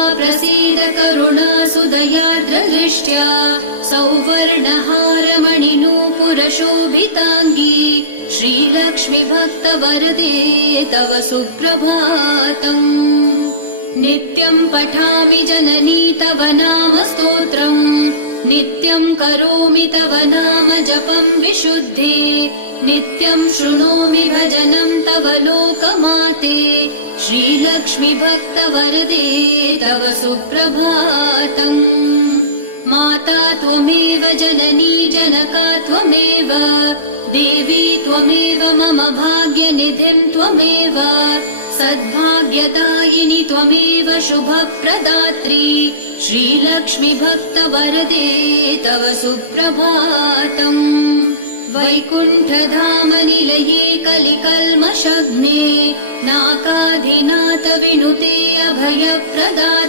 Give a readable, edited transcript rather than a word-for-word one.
प्रसीद करुणासुदयार्द्रदृष्ट्या सौवर्णहारमणिनूपुरशोभिताङ्गी श्रीलक्ष्मी भक्तवरदे तव सुप्रभातम्। नित्यं पठामि जननी तव नाम स्तोत्रम्, नित्यं करोमि तव नाम जपं विशुद्धे, नित्यं शृणोमि भजनं तव लोकमाते श्रीलक्ष्मी भक्तवरदे तव सुप्रभातम्। माता त्वमेव जननी जनका त्वमेव, देवी त्वमेव मम भाग्यनिधिं त्वमेव, सद्भाग्यदायिनि त्वमेव शुभप्रदात्री श्रीलक्ष्मी भक्तवरदे तव सुप्रभातम्। वैकुण्ठधामनिलये कलिकल्मषघ्ने नाकाधिनाथ विनुते अभयप्रदाते